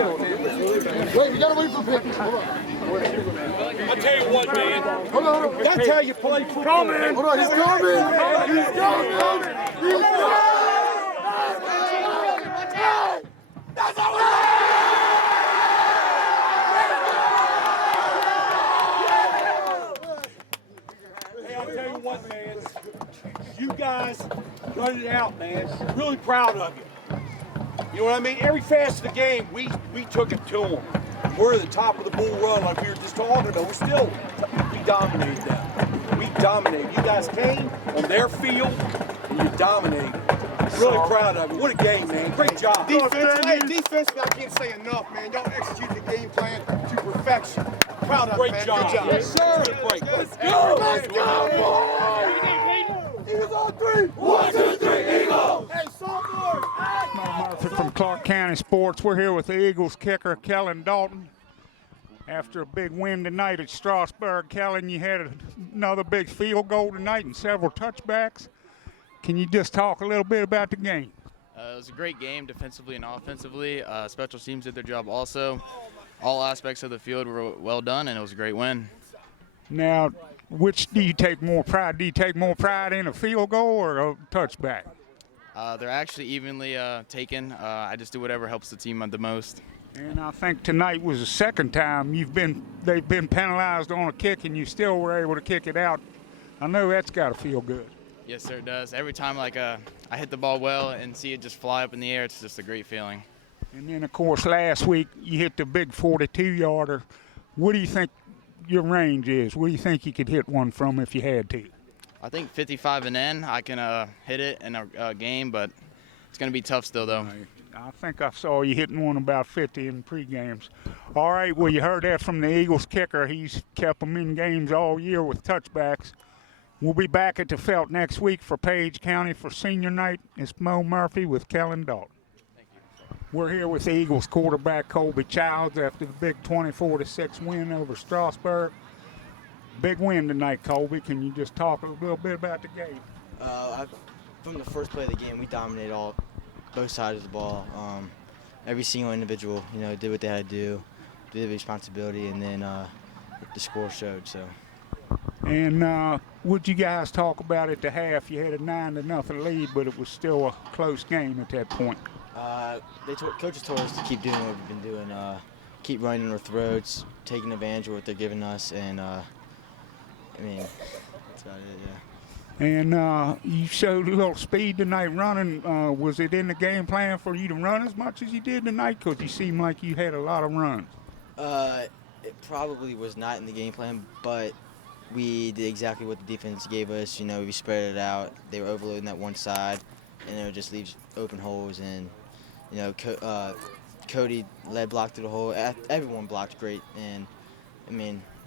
Wait, we gotta wait for pitch. Hold on. I tell you what, man. Hold on. That's how you play football. Hold on, he's coming. He's coming. He's coming. That's how it is. Hey, I'll tell you what, man. You guys run it out, man. Really proud of you. You know what I mean? Every fast of the game, we took it to them. We're at the top of the bull run like we were just talking about. We dominated them. We dominated. You guys came on their field and you dominated. Really proud of you. What a game, man. Great job. Defensively, I can't say enough, man. Y'all executed the game plan to perfection. Proud of you, man. Job. Good job. Yes, sir. Break. Let's go. Let's go, boys. Eagles on three. 1, 2, 3, Eagles. Hey, sophomores. Moe Murphy from Clarke County Sports. We're here with the Eagles kicker, Kellen Dalton. After a big win tonight at Strasburg, Kellen, you had another big field goal tonight and several touchbacks. Can you just talk a little bit about the game? It was a great game defensively and offensively. Special teams did their job also. All aspects of the field were well done, and it was a great win. Now, which do you take more pride? Do you take more pride in a field goal or a touchback? They're actually evenly taken. I just do whatever helps the team the most. And I think tonight was the second time they've been penalized on a kick and you still were able to kick it out. I know that's got to feel good. Yes, sir, it does. Every time I hit the ball well and see it just fly up in the air, it's just a great feeling. And then, of course, last week you hit the big 42-yarder. What do you think your range is? Where do you think you could hit one from if you had to? I think 55 and in, I can hit it in a game, but it's going to be tough still, though. I think I saw you hitting one about 50 in pre-games. All right, well, you heard that from the Eagles kicker. He's kept them in games all year with touchbacks. We'll be back at the Felt next week for Page County for senior night. It's Moe Murphy with Kellen Dalton. Thank you. We're here with the Eagles quarterback Colby Childs after the big 24-6 win over Strasburg. Big win tonight, Colby. Can you just talk a little bit about the game? From the first play of the game, we dominated both sides of the ball. Every single individual, did what they had to do, did the responsibility, and then the score showed. So. And would you guys talk about at the half? You had a 9-0 lead, but it was still a close game at that point. Coaches told us to keep doing what we've been doing, keep running our throats, taking advantage of what they're giving us, and that's about it, yeah. And you showed a little speed tonight running. Was it in the game plan for you to run as much as you did tonight? Because you seemed like you had a lot of runs. It probably was not in the game plan, but we did exactly what the defense gave us. We spread it out. They were overloading that one side, and it just leaves open holes. And, Cody led block through the hole. Everyone blocked great. And,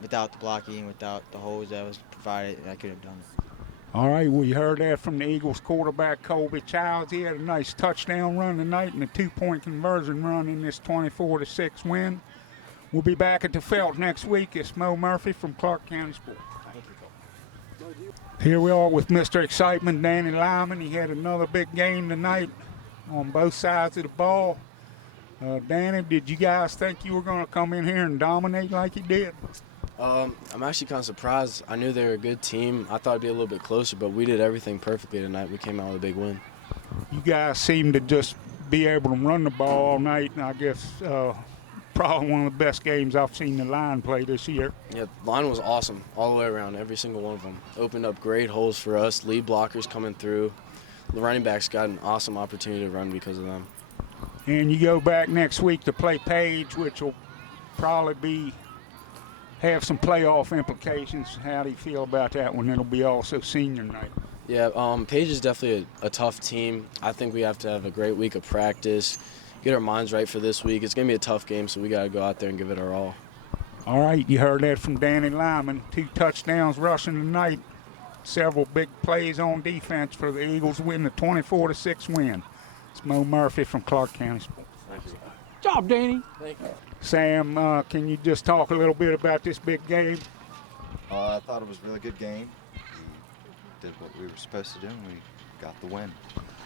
without the blocking, without the holes that was provided, I could have done it. All right, well, you heard that from the Eagles quarterback, Colby Childs. He had a nice touchdown run tonight and a 2-point conversion run in this 24-6 win. We'll be back at the Felt next week. It's Moe Murphy from Clarke County Sports. Here we are with Mr. Excitement, Danny Lyman. He had another big game tonight on both sides of the ball. Danny, did you guys think you were going to come in here and dominate like you did? I'm actually kind of surprised. I knew they were a good team. I thought it'd be a little bit closer, but we did everything perfectly tonight. We came out with a big win. You guys seem to just be able to run the ball all night, and I guess probably one of the best games I've seen the line play this year. Yeah, the line was awesome all the way around, every single one of them. Opened up great holes for us, lead blockers coming through. The running backs got an awesome opportunity to run because of them. And you go back next week to play Page, which will probably have some playoff implications. How do you feel about that one? It'll be also senior night. Yeah, Page is definitely a tough team. I think we have to have a great week of practice, get our minds right for this week. It's going to be a tough game, so we got to go out there and give it our all. All right, you heard that from Danny Lyman. 2 touchdowns rushing tonight. Several big plays on defense for the Eagles win the 24-6 win. It's Moe Murphy from Clarke County Sports. Thank you. Job, Danny. Thank you. Sam, can you just talk a little bit about this big game? I thought it was a really good game. We did what we were supposed to do, and we got the win.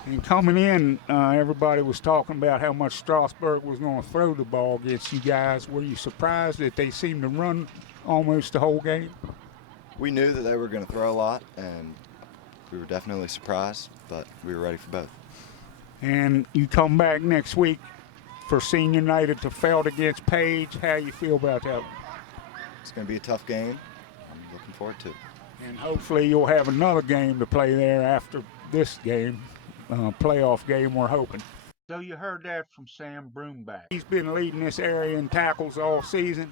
And coming in, everybody was talking about how much Strasburg was going to throw the ball against you guys. Were you surprised that they seemed to run almost the whole game? We knew that they were going to throw a lot, and we were definitely surprised, but we were ready for both. And you come back next week for senior night at the Felt against Page. How you feel about that? It's going to be a tough game. I'm looking forward to it. And hopefully you'll have another game to play there after this game, playoff game, we're hoping. So you heard that from Sam Brumback. He's been leading this area in tackles all season.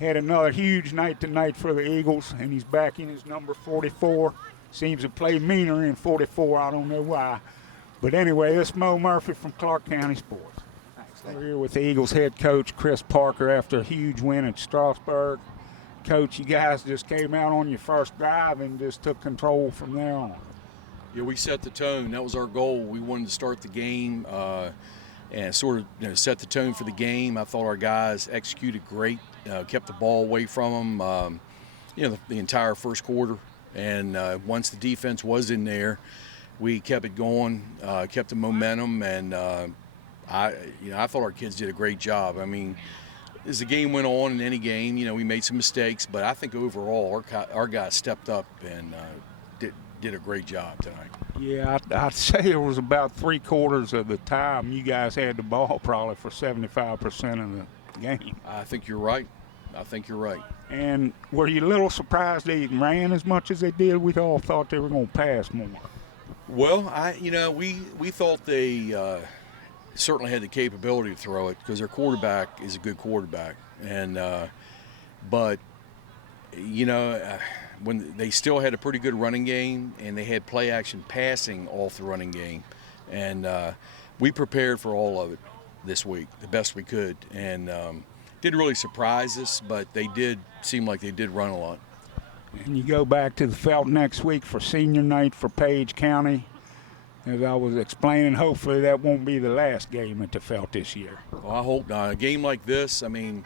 Had another huge night tonight for the Eagles, and he's back in his number 44. Seems to play meaner in 44. I don't know why. But anyway, this is Moe Murphy from Clarke County Sports. We're here with the Eagles head coach, Chris Parker, after a huge win at Strasburg. Coach, you guys just came out on your first drive and just took control from there on. Yeah, we set the tone. That was our goal. We wanted to start the game and sort of set the tone for the game. I thought our guys executed great, kept the ball away from them, the entire first quarter. And once the defense was in there, we kept it going, kept the momentum, and I thought our kids did a great job. I mean, as the game went on in any game, we made some mistakes, but I think overall our guys stepped up and did a great job tonight. Yeah, I'd say it was about 3/4 of the time you guys had the ball, probably for 75% of the game. I think you're right. And were you a little surprised they ran as much as they did? We all thought they were going to pass more. Well, we thought they certainly had the capability to throw it because their quarterback is a good quarterback, and but when they still had a pretty good running game and they had play action passing off the running game, and we prepared for all of it this week the best we could, and didn't really surprise us, but they did seem like they did run a lot. And you go back to the Felt next week for senior night for Page County. As I was explaining, hopefully that won't be the last game at the Felt this year. Well, I hope not. A game like this, I mean,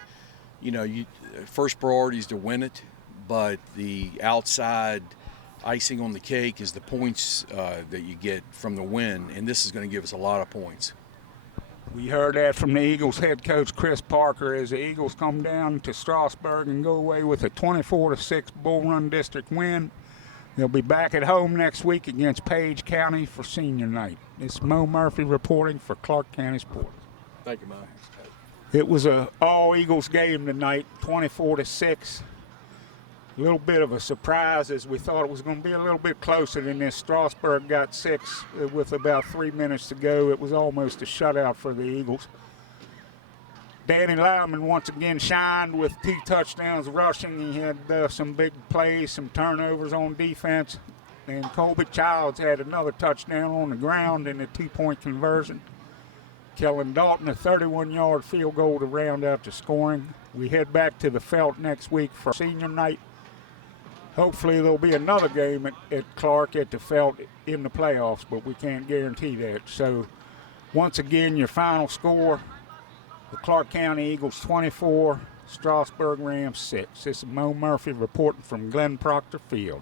first priority is to win it, but the outside icing on the cake is the points that you get from the win, and this is going to give us a lot of points. We heard that from the Eagles head coach, Chris Parker, as the Eagles come down to Strasburg and go away with a 24-6 Bull Run District win. They'll be back at home next week against Page County for senior night. It's Moe Murphy reporting for Clarke County Sports. Thank you, Mo. It was an all-Eagles game tonight, 24-6. A little bit of a surprise, as we thought it was going to be a little bit closer than this. Strasburg got 6 with about 3 minutes to go. It was almost a shutout for the Eagles. Danny Lyman once again shined with 2 touchdowns rushing. He had some big plays, some turnovers on defense. And Colby Childs had another touchdown on the ground in a 2-point conversion. Kellen Dalton, a 31-yard field goal to round out the scoring. We head back to the Felt next week for senior night. Hopefully there'll be another game at Clarke at the Felt in the playoffs, but we can't guarantee that. So once again, your final score, the Clarke County Eagles 24, Strasburg Rams 6. This is Moe Murphy reporting from Glen Proctor Field.